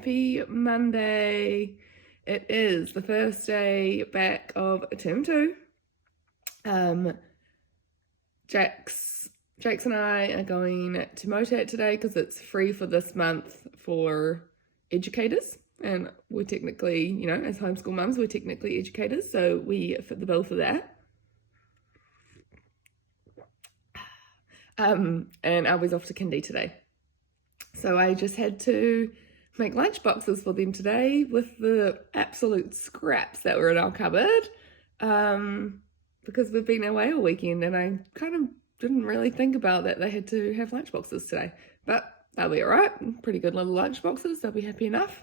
Happy Monday. It is the first day back of term 2. Jax and I are going to MOTAT today because it's free for this month for educators, and we're technically, you know, as homeschool mums, we're technically educators, so we fit the bill for that. And Albies off to kindy today. So I just had to make lunch boxes for them today with the absolute scraps that were in our cupboard, because we've been away all weekend and I kind of didn't really think about that they had to have lunch boxes today, but they'll be all right. Pretty good little lunch boxes. They'll be happy enough.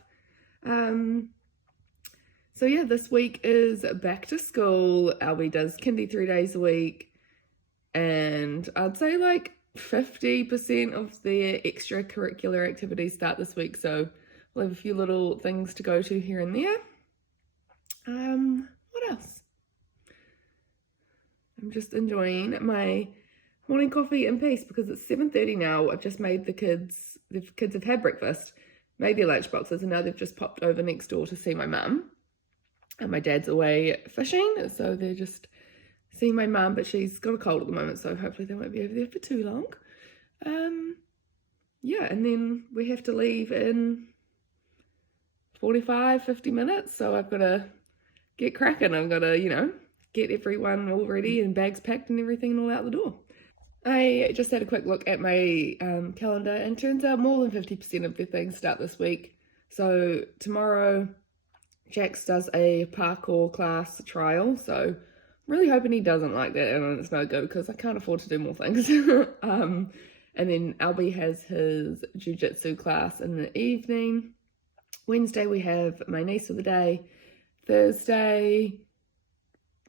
So yeah, this week is back to school. Albie does kindy 3 days a week, and I'd say like 50% of their extracurricular activities start this week, so we'll have a few little things to go to here and there. What else? I'm just enjoying my morning coffee in peace because it's 7:30 now. I've just made the kids have had breakfast, made their lunch boxes, and now they've just popped over next door to see my mum. And my dad's away fishing, so they're just seeing my mum, but she's got a cold at the moment, so hopefully they won't be over there for too long. Yeah, and then we have to leave in 45-50 minutes, so I've got to get cracking. I've got to, you know, get everyone all ready and bags packed and everything and all out the door. I just had a quick look at my calendar, and turns out more than 50% of their things start this week. So tomorrow, Jax does a parkour class trial, so really hoping he doesn't like that and it's no good because I can't afford to do more things. And then Albie has his jiu-jitsu class in the evening. Wednesday we have my niece of the day. Thursday,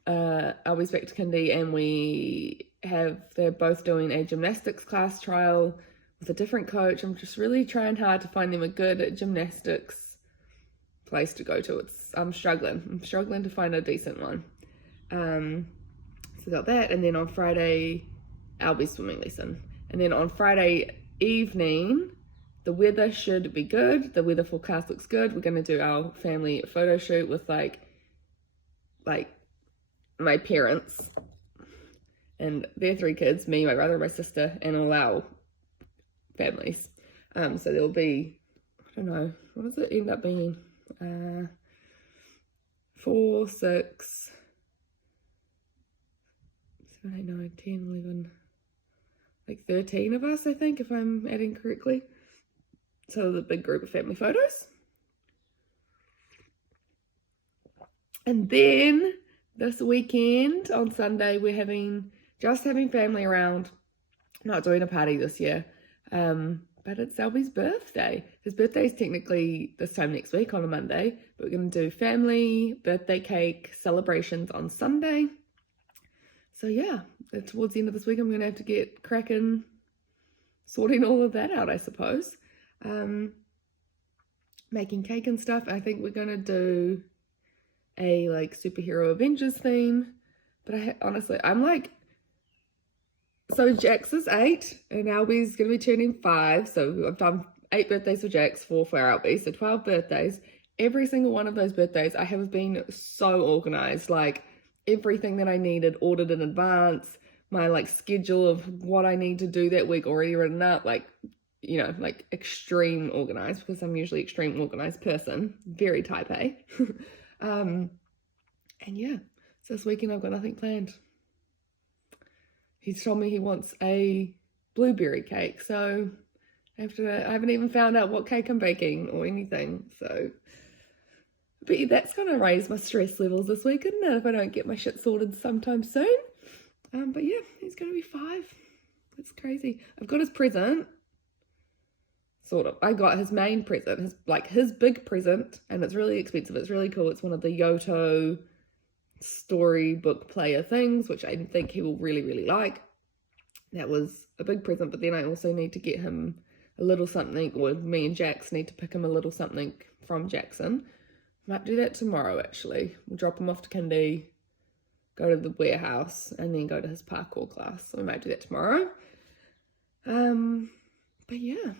Albie's back to kindy, and they're both doing a gymnastics class trial with a different coach. I'm just really trying hard to find them a good gymnastics place to go to. I'm struggling to find a decent one. So got that, and then on Friday, Albie's swimming lesson. And then on Friday evening, the weather should be good. The weather forecast looks good. We're going to do our family photo shoot with like my parents and their 3 kids, me, my brother, my sister, and all our families. So there'll be, I don't know, what does it end up being? 4, 6, 7, 8, 9, 10, 11, like 13 of us, I think, if I'm adding correctly. So the big group of family photos. And then this weekend on Sunday, we're having family around, not doing a party this year, but it's Albie's birthday. His birthday is technically this time next week on a Monday, but we're going to do family birthday cake celebrations on Sunday. So yeah, towards the end of this week, I'm going to have to get cracking, sorting all of that out, I suppose. Making cake and stuff. I think we're going to do a like superhero Avengers theme, but I'm like, so Jax is 8 and Albie's going to be turning 5, so I've done 8 birthdays for Jax, 4 for Albie, so 12 birthdays. Every single one of those birthdays, I have been so organized, like everything that I needed ordered in advance, my like schedule of what I need to do that week already written up, like, you know, like extreme organized, because I'm usually extreme organized person, very type A. And yeah, so this weekend I've got nothing planned. He's told me he wants a blueberry cake, so I haven't even found out what cake I'm baking or anything, so but that's going to raise my stress levels this week, isn't it, if I don't get my shit sorted sometime soon. But yeah, he's going to be 5. That's crazy. I've got his present, sort of. I got his main present, his big present, and it's really expensive. It's really cool. It's one of the Yoto storybook player things, which I think he will really, really like. That was a big present, but then I also need to get him a little something, or me and Jax need to pick him a little something from Jackson. Might do that tomorrow, actually. We'll drop him off to kindy, go to the warehouse, and then go to his parkour class. So we might do that tomorrow. But yeah.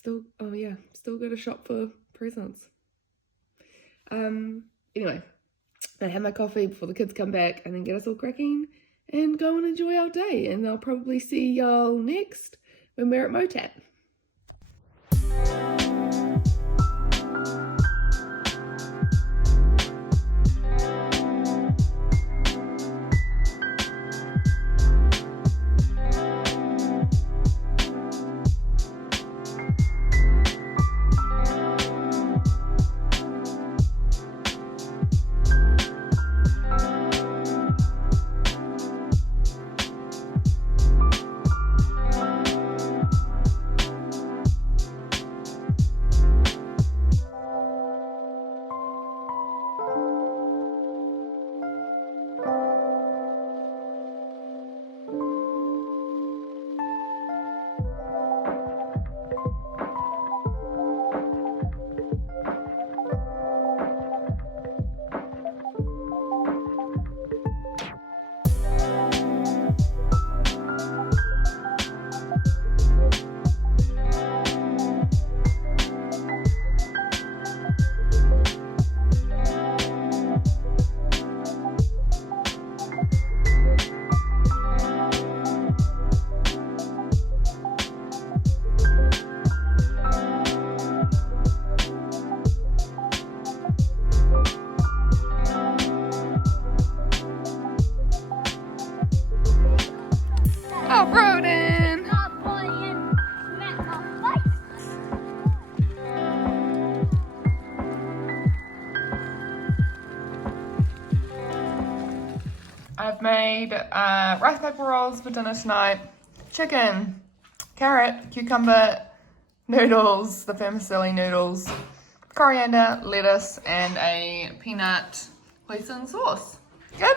Still, oh yeah, still got to shop for presents. Anyway, I have my coffee before the kids come back and then get us all cracking and go and enjoy our day. And I'll probably see y'all next when we're at MOTAT. I've made rice paper rolls for dinner tonight. Chicken, carrot, cucumber, noodles, the vermicelli noodles, coriander, lettuce, and a peanut hoisin sauce. Good?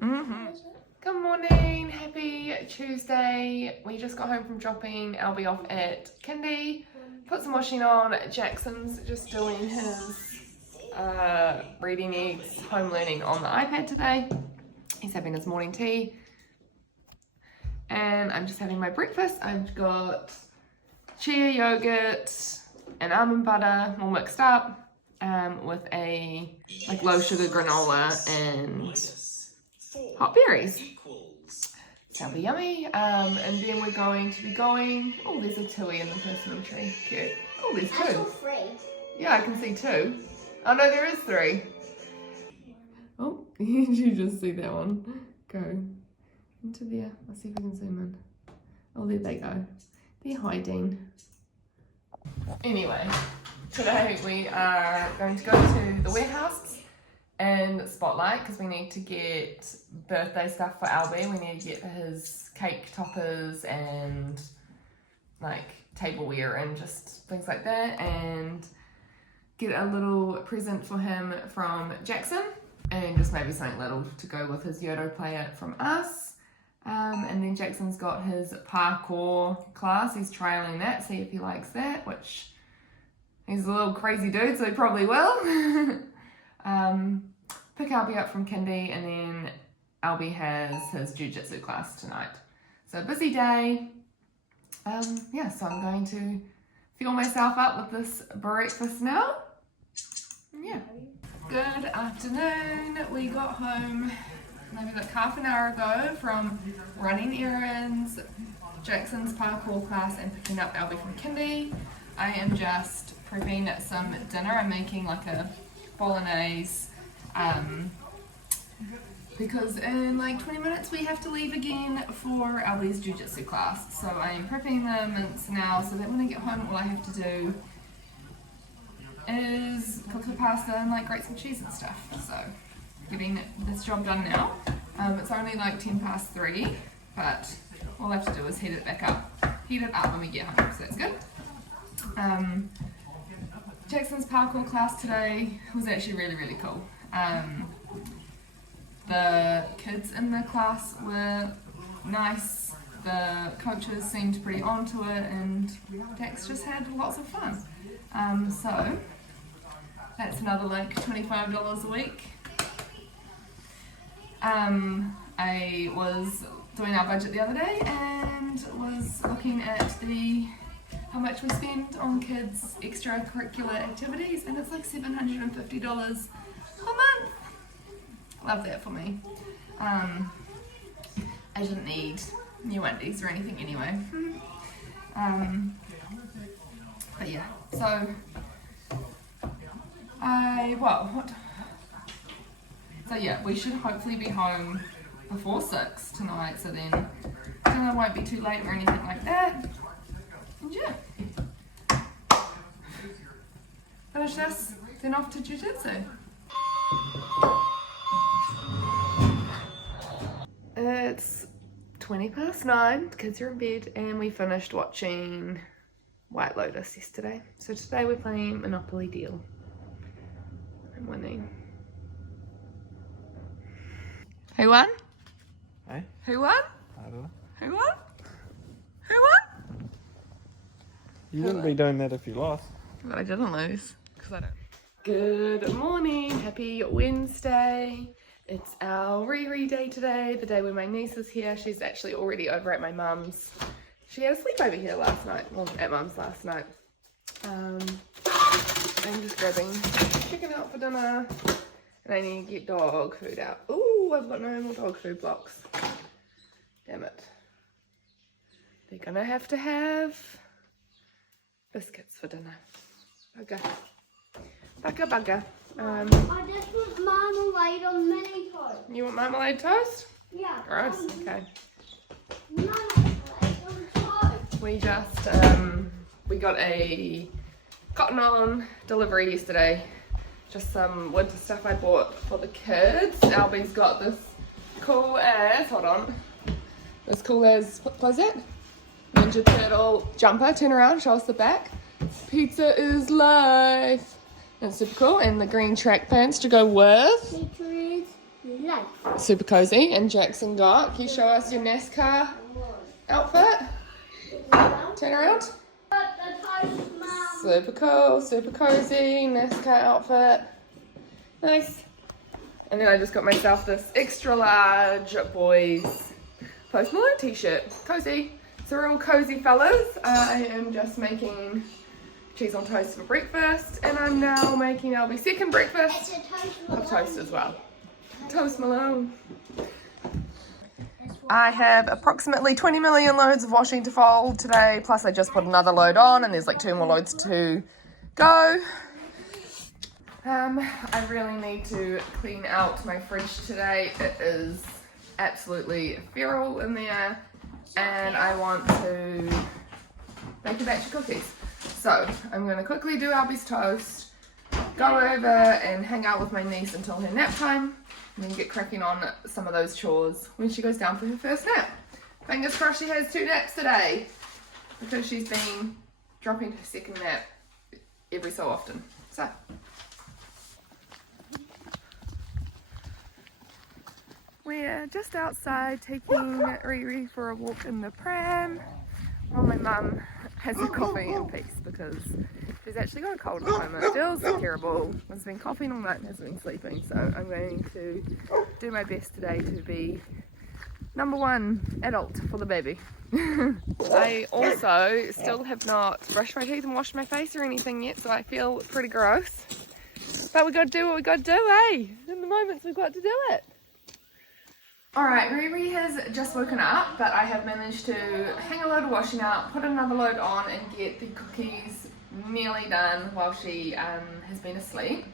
Good morning, happy Tuesday. We just got home from dropping Albie off at kindy. Put some washing on. Jackson's just doing his reading needs, home learning on the iPad today. He's having his morning tea. And I'm just having my breakfast. I've got chia yogurt and almond butter all mixed up with a low sugar granola and hot berries. That'll be yummy. And then we're going to be going, oh, there's a tui in the personal tree. Cute. Oh, there's two. I saw 3. Yeah, I can see 2. Oh no, there is 3. Oh, you just see that one. Go into there. Let's see if we can zoom in. Oh, there they go. They're hiding. Anyway, today we are going to go to the warehouse and Spotlight because we need to get birthday stuff for Albie. We need to get his cake toppers and tableware and just things like that, and get a little present for him from Jackson, and just maybe something little to go with his Yodo player from us. And then Jackson's got his parkour class. He's trialing that, see if he likes that, which he's a little crazy dude, so he probably will. Pick Albie up from kindy, and then Albie has his jiu-jitsu class tonight. So busy day. Yeah, so I'm going to fuel myself up with this breakfast now. Yeah. Good afternoon. We got home maybe half an hour ago from running errands, Jackson's parkour class, and picking up Albie from kindy. I am just prepping some dinner. I'm making a bolognese because in 20 minutes we have to leave again for Albie's jiu-jitsu class. So I am prepping the mince now so that when I get home all I have to do is cook the pasta and grate some cheese and stuff. So getting this job done now. It's only 3:10, but all I have to do is heat it up when we get home, so that's good. Jackson's parkour class today was actually really, really cool. The kids in the class were nice, the coaches seemed pretty onto it, and Jax just had lots of fun. So that's another $25 a week. I was doing our budget the other day and was looking at the how much we spend on kids' extracurricular activities, and it's like $750 a month. Love that for me. I didn't need new undies or anything anyway. But yeah, so yeah, we should hopefully be home before 6 tonight, so then dinner won't be too late or anything like that. And yeah, finish this, then off to jiu-jitsu. It's 9:20, the kids are in bed, and we finished watching White Lotus yesterday. So today we're playing Monopoly Deal. I'm winning. Who won? Hey? Who won? I don't know. Who won? Who won? You wouldn't be doing that if you lost. But I didn't lose, because I don't. Good morning, happy Wednesday. It's our Riri day today, the day when my niece is here. She's actually already over at my mum's. She had a sleepover here last night, well, at mum's last night. I'm just grabbing chicken out for dinner, and I need to get dog food out. Ooh, I've got no more dog food blocks. Damn it. They're gonna have to have biscuits for dinner. Bugger. Bugger, bugger. I just want marmalade on mini toast. You want marmalade toast? Yeah. Gross, okay. Marmalade on toast. We just, we got a Cotton On delivery yesterday. Just some winter stuff I bought for the kids. Albies got this cool as, hold on. This cool as, what was it? Ninja Turtle jumper, turn around, show us the back. Pizza is life. That's super cool. And the green track pants to go with. Pizza is life. Super cozy. And Jackson got, can you show us your NASCAR outfit? Turn around. Super cool, super cozy, NASCAR outfit. Nice. And then I just got myself this extra large boys Post Malone t-shirt. Cozy. So we're all cozy fellas. I am just making cheese on toast for breakfast, and I'm now making Albie's second breakfast of toast as well. Toast Malone. I have approximately 20 million loads of washing to fold today, plus I just put another load on, and there's like 2 more loads to go. I really need to clean out my fridge today. It is absolutely feral in there, and I want to make a batch of cookies. So I'm going to quickly do Albie's toast, go over and hang out with my niece until her nap time, and then get cracking on some of those chores when she goes down for her first nap. Fingers crossed she has 2 naps today, because she's been dropping her second nap every so often. So we're just outside taking Riri for a walk in the pram while my mum has a coffee in peace, because she's actually got a cold at the moment. Feels terrible. Has been coughing all night and has been sleeping, so I'm going to do my best today to be number 1 adult for the baby. I also still have not brushed my teeth and washed my face or anything yet, so I feel pretty gross. But we got to do what we got to do, eh? In the moments we've got to do it. Alright, Riri has just woken up, but I have managed to hang a load of washing out, put another load on, and get the cookies nearly done while she has been asleep.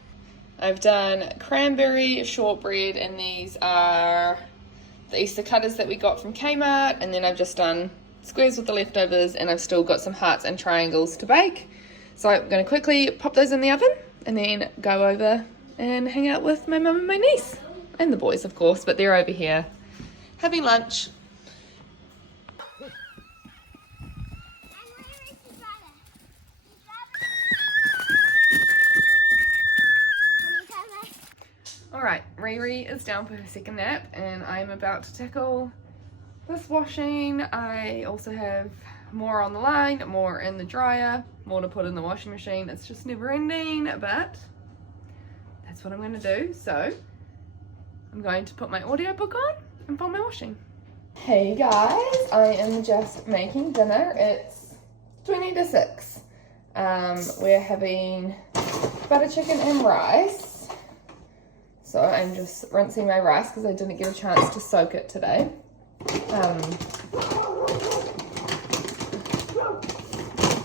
I've done cranberry shortbread, and these are the Easter cutters that we got from Kmart, and then I've just done squares with the leftovers, and I've still got some hearts and triangles to bake. So I'm going to quickly pop those in the oven, and then go over and hang out with my mum and my niece. And the boys, of course, but they're over here having lunch. Alright, Riri is down for her second nap, and I'm about to tackle this washing. I also have more on the line, more in the dryer, more to put in the washing machine. It's just never ending, but that's what I'm going to do. So I'm going to put my audiobook on and film my washing. Hey guys, I am just making dinner. It's 20 to 6. We're having butter chicken and rice. So I'm just rinsing my rice because I didn't get a chance to soak it today.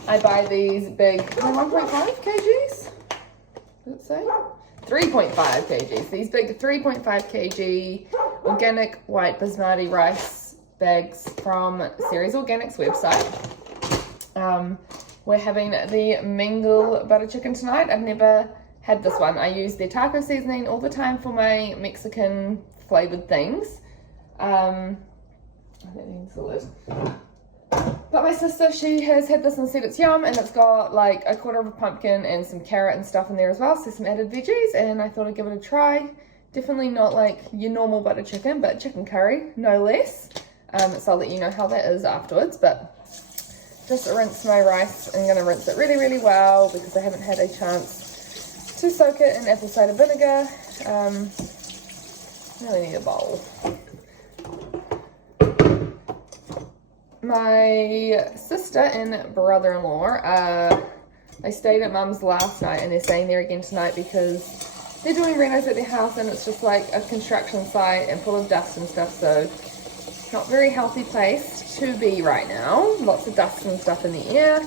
I buy these big 1.5 kgs. Does it say? 3.5 kgs. These big 3.5 kg organic white basmati rice bags from Ceres Organics website. We're having the mingle butter chicken tonight. I've never had this one. I use their taco seasoning all the time for my Mexican flavored things. I don't think it's a lid. But my sister, she has had this and said it's yum, and it's got like a quarter of a pumpkin and some carrot and stuff in there as well, so some added veggies, and I thought I'd give it a try. Definitely not like your normal butter chicken, but chicken curry, no less. So I'll let you know how that is afterwards, but just rinse my rice. I'm going to rinse it really, really well because I haven't had a chance to soak it in apple cider vinegar. Really need a bowl. My sister and brother-in-law, they stayed at Mum's last night and they're staying there again tonight because they're doing renos at their house and it's just like a construction site and full of dust and stuff, so not very healthy place to be right now. Lots of dust and stuff in the air.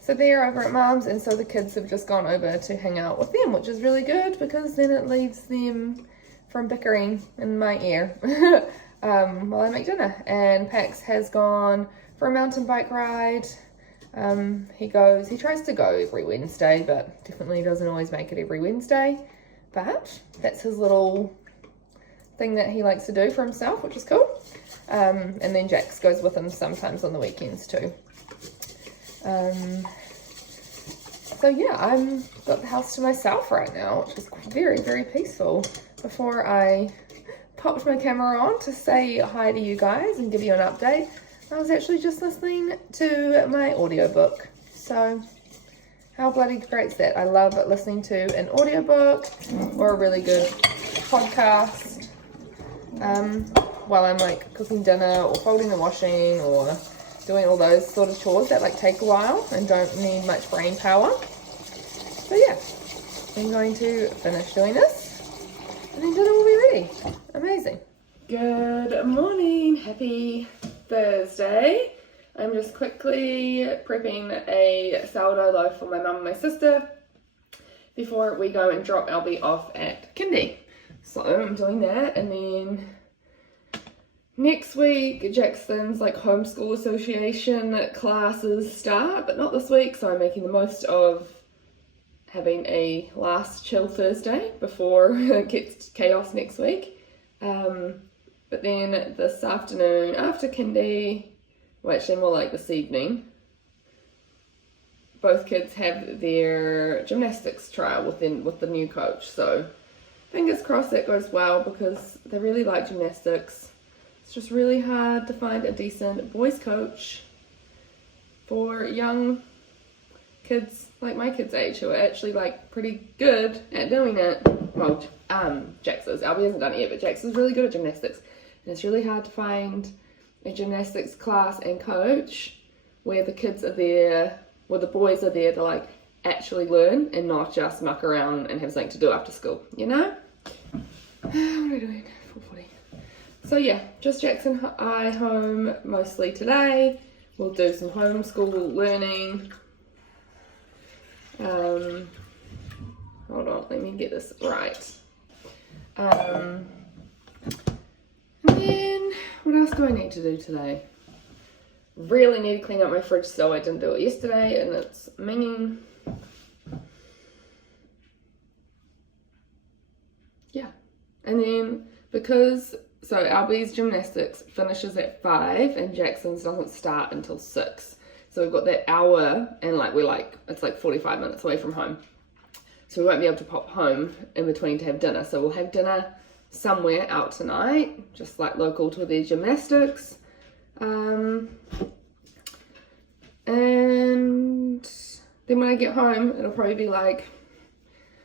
So they're over at Mum's, and so the kids have just gone over to hang out with them, which is really good because then it leaves them from bickering in my ear while I make dinner. And Pax has gone for a mountain bike ride. He tries to go every Wednesday, but definitely doesn't always make it every Wednesday. But that's his little thing that he likes to do for himself, which is cool. And then Jax goes with him sometimes on the weekends too. So yeah, I've got the house to myself right now, which is very, very peaceful. Before I popped my camera on to say hi to you guys and give you an update, I was actually just listening to my audiobook. So how bloody great is that? I love listening to an audiobook or a really good podcast while I'm like cooking dinner or folding the washing or doing all those sort of chores that like take a while and don't need much brain power. So yeah, I'm going to finish doing this and then dinner will be ready. Amazing. Good morning. Happy Thursday. I'm just quickly prepping a sourdough loaf for my mum and my sister before we go and drop Albie off at kindy. So I'm doing that, and then next week Jackson's like homeschool association classes start, but not this week, so I'm making the most of having a last chill Thursday before it gets chaos next week. But then this afternoon after kindy, well actually more like this evening, both kids have their gymnastics trial with the new coach, so fingers crossed that goes well because they really like gymnastics. It's just really hard to find a decent boys coach for young kids like my kids' age who are actually like pretty good at doing it. Well, Jax is. Albie hasn't done it yet, but Jax is really good at gymnastics. And it's really hard to find a gymnastics class and coach where the kids are there, where the boys are there to like actually learn and not just muck around and have something to do after school, you know? What are we doing? 4:40. So yeah, just Jax and I home mostly today. We'll do some homeschool learning. Hold on, let me get this right. And then, what else do I need to do today? Really need to clean up my fridge, so I didn't do it yesterday, and it's minging. Yeah. And then, so Albie's gymnastics finishes at 5, and Jackson's doesn't start until 6. So we've got that hour, and it's like 45 minutes away from home. So we won't be able to pop home in between to have dinner. So we'll have dinner somewhere out tonight, just like local to their gymnastics. And then when I get home, it'll probably be like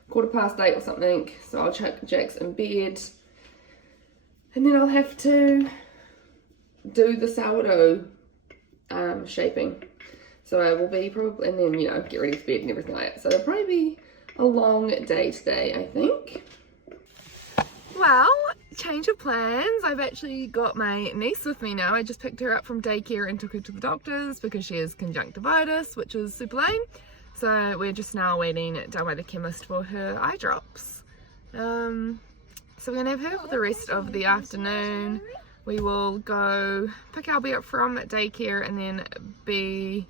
8:15 or something. So I'll chuck Jax in bed. And then I'll have to do the sourdough shaping. So I will be probably, and then, you know, get ready for bed and everything like that. So it'll probably be a long day today, I think. Well, change of plans. I've actually got my niece with me now. I just picked her up from daycare and took her to the doctor's because she has conjunctivitis, which is super lame. So we're just now waiting down by the chemist for her eye drops. So we're gonna have her for the rest of the afternoon. We will go pick Albie up from daycare and then be,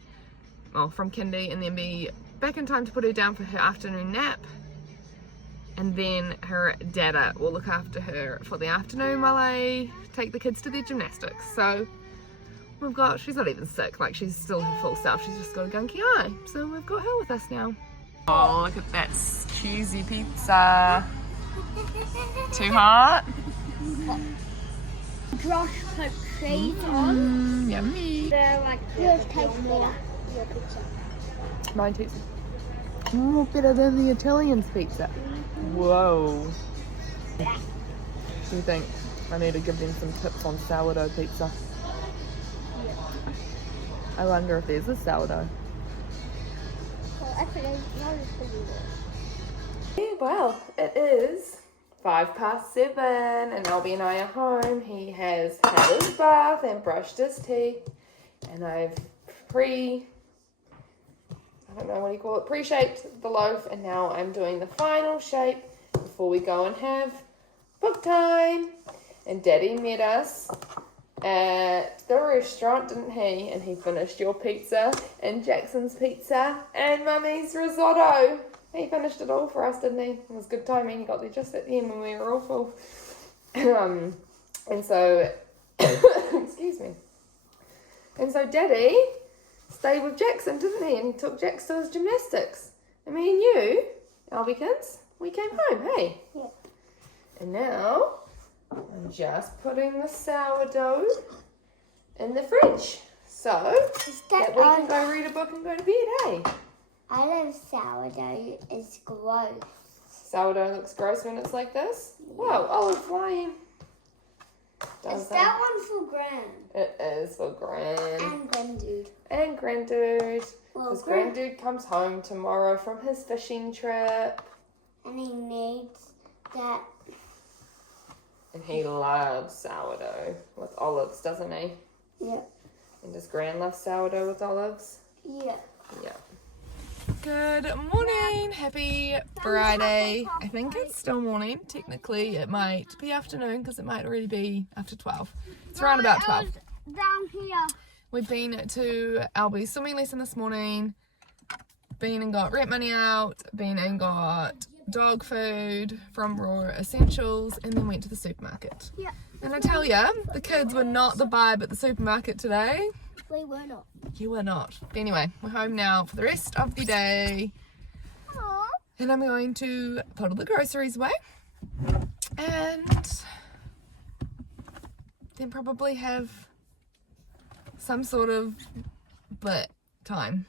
well, from kindy, and then be back in time to put her down for her afternoon nap. And then her dada will look after her for the afternoon while I take the kids to their gymnastics. So we've got, she's not even sick, like she's still her full self, she's just got a gunky eye. So we've got her with us now. Oh, look at that cheesy pizza. Too hot? Josh put cheese on. Yummy. They're like, yours tastes better. Your pizza. Mine tastes better than the Italian's pizza. Whoa. Do you think I need to give them some tips on sourdough pizza? I wonder if there's a sourdough. Well, it is 7:05 and Albie and I are home. He has had his bath and brushed his teeth, and I've pre-shaped the loaf, and now I'm doing the final shape before we go and have book time. And Daddy met us at the restaurant, didn't he? And he finished your pizza and Jackson's pizza and Mummy's risotto. He finished it all for us, didn't he? It was good timing. He got there just at the end when we were all full. And so, excuse me. And so Daddy stayed with Jackson, didn't he? And he took Jax to his gymnastics. And me and you, Albiekins, we came home, hey? Yeah. And now I'm just putting the sourdough in the fridge so that we can go read a book and go to bed, hey? I love sourdough. It's gross. Sourdough looks gross when it's like this. Whoa, olive flying. Is that one for Gran? It is for Gran. And Grandude. And Grandude. Well, Because Grandude comes home tomorrow from his fishing trip. And he needs that. And he loves sourdough with olives, doesn't he? Yeah. And does Gran love sourdough with olives? Yeah. Yeah. Good morning. Happy Friday. I think it's still morning. Technically, it might be afternoon because it might already be after 12. It's around about 12. Down here. We've been to Albies swimming lesson this morning. Been and got rent money out. Been and got dog food from Raw Essentials, and then went to the supermarket. Yeah. And I tell ya, the kids were not the vibe at the supermarket today. We were not. You were not. But anyway, we're home now for the rest of the day. Aww. And I'm going to put all the groceries away. And then probably have some sort of time,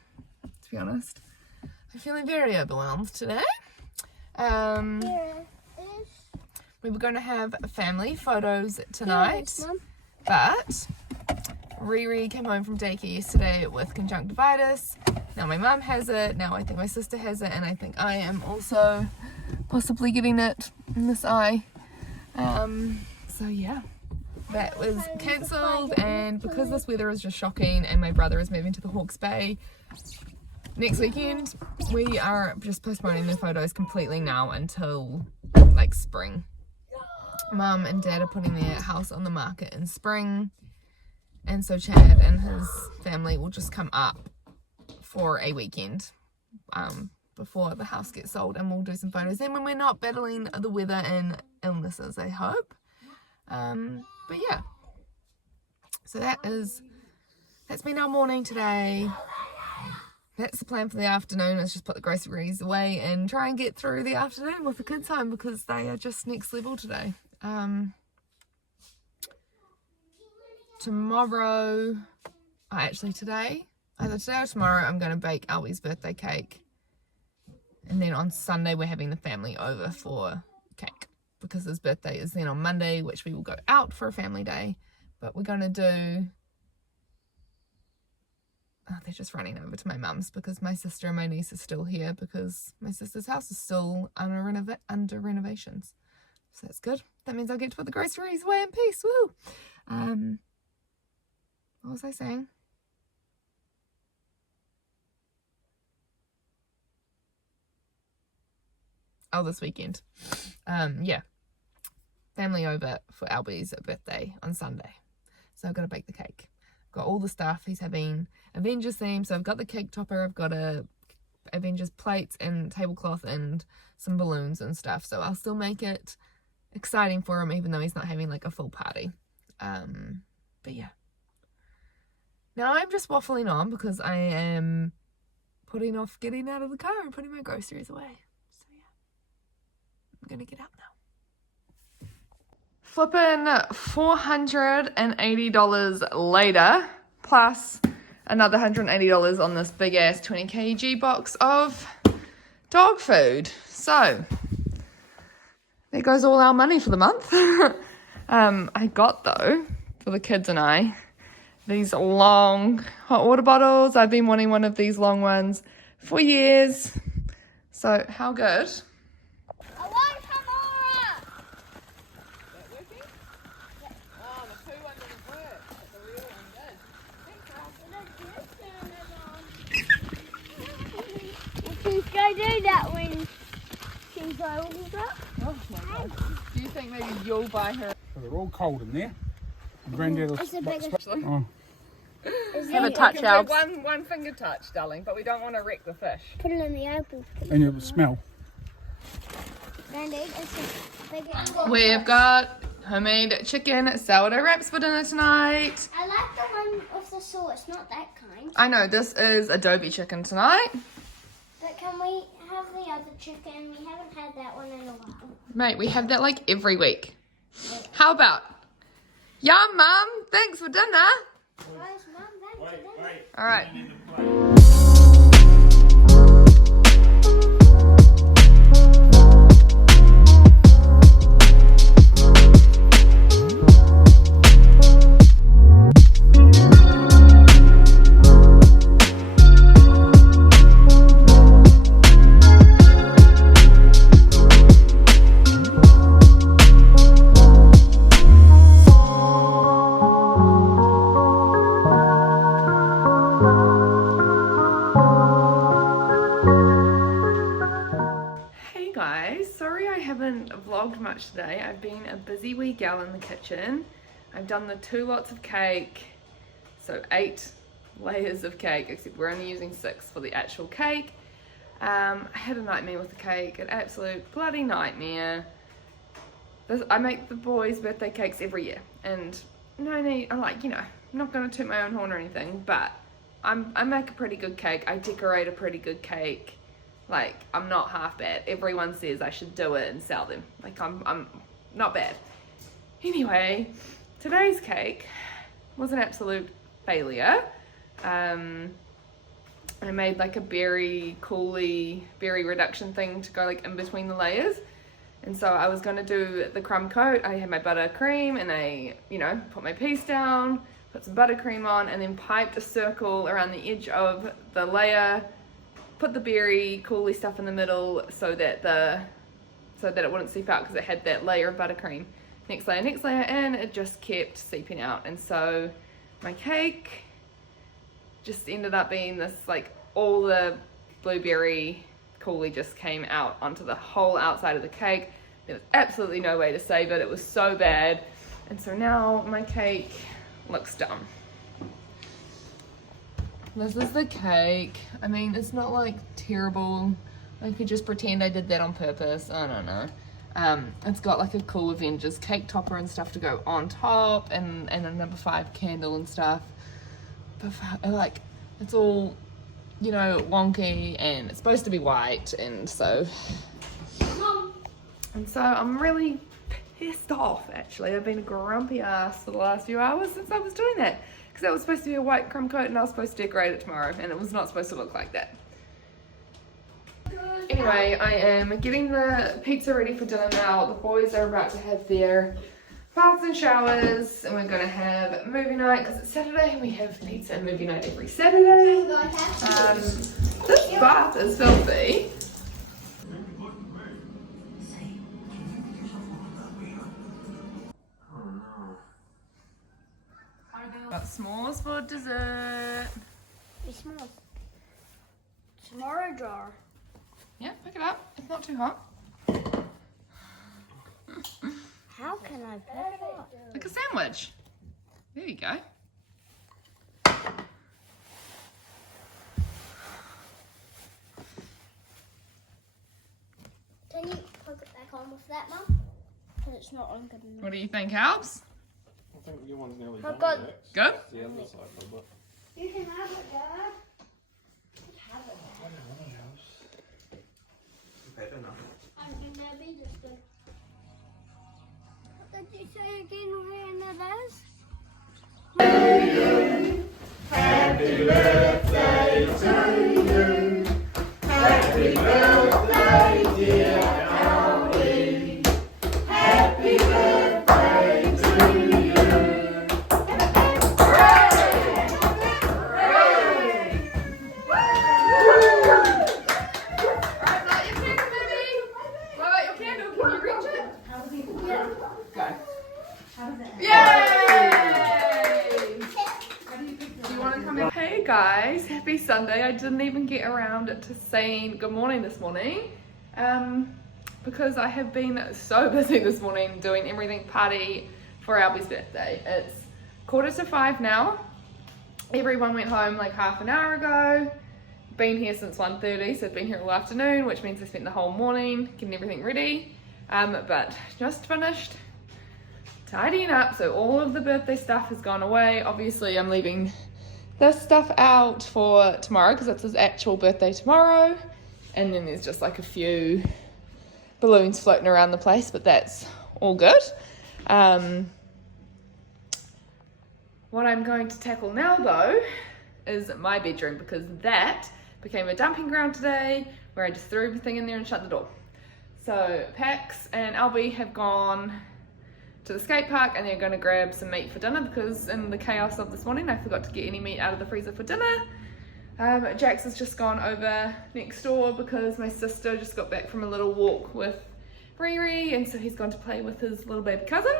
to be honest. I'm feeling very overwhelmed today. We were going to have family photos tonight, but Riri came home from daycare yesterday with conjunctivitis. Now my mum has it, now I think my sister has it, and I think I am also possibly getting it in this eye. So yeah, that was cancelled, and because this weather is just shocking and my brother is moving to the Hawke's Bay next weekend, we are just postponing the photos completely now until like spring. Mum and Dad are putting their house on the market in spring, and so Chad and his family will just come up for a weekend before the house gets sold, and we'll do some photos then when we're not battling the weather and illnesses, I hope. But yeah, so that's been our morning today. That's the plan for the afternoon, is just put the groceries away and try and get through the afternoon with the kids home because they are just next level today. Tomorrow, either today or tomorrow, I'm going to bake Albie's birthday cake. And then on Sunday, we're having the family over for cake because his birthday is then on Monday, which we will go out for a family day. But we're going to do... Oh, they're just running over to my mum's because my sister and my niece are still here because my sister's house is still under renovations. So that's good. That means I'll get to put the groceries away in peace. Woo! What was I saying? Oh, this weekend. Yeah. Family over for Albies' birthday on Sunday. So I've got to bake the cake. I've got all the stuff. He's having Avengers theme. So I've got the cake topper. I've got a Avengers plates and tablecloth and some balloons and stuff. So I'll still make it exciting for him even though he's not having like a full party. But yeah. Now I'm just waffling on because I am putting off getting out of the car and putting my groceries away. So yeah. I'm going to get out now. Flipping $480 later, plus another $180 on this big ass 20 kg box of dog food. So there goes all our money for the month. I got though, for the kids and I, these long hot water bottles. I've been wanting one of these long ones for years. So how good? I want some more. Oh, the poo one didn't work, but the real one did. She's going to do that when she's older. Oh my God. Do you think maybe you'll buy her? So they're all cold in there. Granddad It's a bigger. Oh, Have a touch, Albs. One finger touch, darling, but we don't want to wreck the fish. Put it in the open. and it will smell. Granddad, it's a bigger. We've got homemade chicken sourdough wraps for dinner tonight. I like the one with the sauce, not that kind. I know, this is adobe chicken tonight. But can we have the other chicken? We haven't had that one in a while. Mate, we have that like every week. How about? Yum, Mum. Thanks for dinner. Guys, Mum, thanks for dinner. All right. Hey guys, sorry I haven't vlogged much today. I've been a busy wee gal in the kitchen. I've done the 2 lots of cake, so 8 layers of cake, except we're only using 6 for the actual cake. I had a nightmare with the cake, an absolute bloody nightmare. I make the boys' birthday cakes every year, and I'm like, you know, I'm not gonna toot my own horn or anything, but I make a pretty good cake. I decorate a pretty good cake. Like, I'm not half bad. Everyone says I should do it and sell them. Like, I'm not bad. Anyway, today's cake was an absolute failure. I made like a berry reduction thing to go like in between the layers. And so I was gonna do the crumb coat. I had my buttercream and I, you know, put my piece down, put some buttercream on, and then piped a circle around the edge of the layer, put the berry coulis stuff in the middle so that it wouldn't seep out because it had that layer of buttercream. Next layer, and it just kept seeping out. And so my cake just ended up being this, like, all the blueberry coulis just came out onto the whole outside of the cake. There was absolutely no way to save it. It was so bad. And so now my cake looks dumb. This is the cake. I mean, it's not like terrible. I could just pretend I did that on purpose. I don't know. It's got like a cool Avengers cake topper and stuff to go on top, and a number 5 candle and stuff. But like, it's all, you know, wonky, and it's supposed to be white, and so I'm really pissed off. Actually, I've been a grumpy ass for the last few hours since I was doing that. Because that was supposed to be a white crumb coat and I was supposed to decorate it tomorrow, and it was not supposed to look like that. Anyway, I am getting the pizza ready for dinner now. The boys are about to have their baths and showers, and we're gonna have movie night because it's Saturday and we have pizza and movie night every Saturday. This bath is filthy. Got s'mores for dessert. It smells. Tomorrow jar. Yeah, pick it up. It's not too hot. How can I pick it up? Like a sandwich. There you go. Can you hook it back on with that, Mum? Because it's not on good enough. What do you think, Alps? I think your one's nearly I've done. got- Jack. Good? The other side a little bit. You can have it, Dad. Have it. Better enough. I think that'd be this good. What did you say again, when it is? Happy birthday to you. Happy birthday, dear Albie. Happy birthday to you. Hooray! Hooray! Alright, light your candle, baby. What about your candle? Can you reach it? Yeah. Go. Yay! Do you want to come in? Hey guys, happy Sunday. I didn't even get around to saying good morning this morning because I have been so busy this morning doing everything party for Albie's birthday. It's 4:45 now. Everyone went home like half an hour ago. Been here since 1:30, so I've been here all afternoon, which means I spent the whole morning getting everything ready. But just finished tidying up, so all of the birthday stuff has gone away. Obviously I'm leaving this stuff out for tomorrow because it's his actual birthday tomorrow, and then there's just like a few balloons floating around the place, but that's all good. What I'm going to tackle now though is my bedroom, because that became a dumping ground today where I just threw everything in there and shut the door. So Pax and Albie have gone to the skate park and they're going to grab some meat for dinner, because in the chaos of this morning I forgot to get any meat out of the freezer for dinner. Jax has just gone over next door because my sister just got back from a little walk with Riri, and so he's gone to play with his little baby cousin.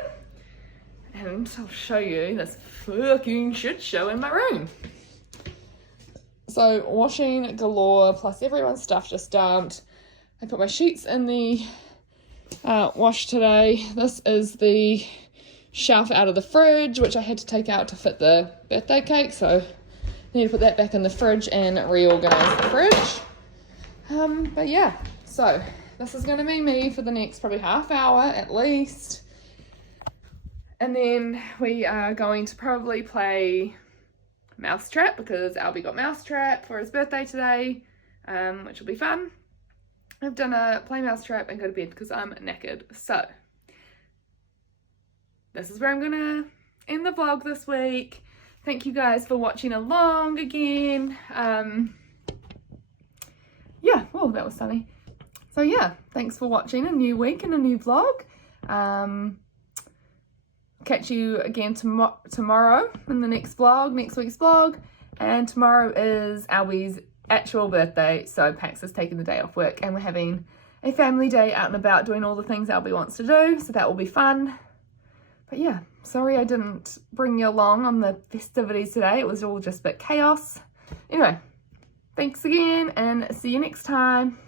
And I'll show you this fucking shit show in my room. So washing galore, plus everyone's stuff just dumped. I put my sheets in the wash today. This is the shelf out of the fridge, which I had to take out to fit the birthday cake, so I need to put that back in the fridge and reorganize the fridge. But yeah, so this is going to be me for the next probably half hour at least, and then we are going to probably play Mousetrap because Albie got Mousetrap for his birthday today, which will be fun. Have dinner, play Mousetrap, and go to bed because I'm knackered. So this is where I'm gonna end the vlog this week. Thank you guys for watching along again. Yeah, oh, that was sunny. So yeah, thanks for watching a new week and a new vlog. Catch you again tomorrow in the next vlog, next week's vlog. And tomorrow is Albie's actual birthday, so Pax has taken the day off work and we're having a family day out and about doing all the things Albie wants to do, so that will be fun. But yeah, sorry I didn't bring you along on the festivities today. It was all just a bit chaos. Anyway, thanks again and see you next time.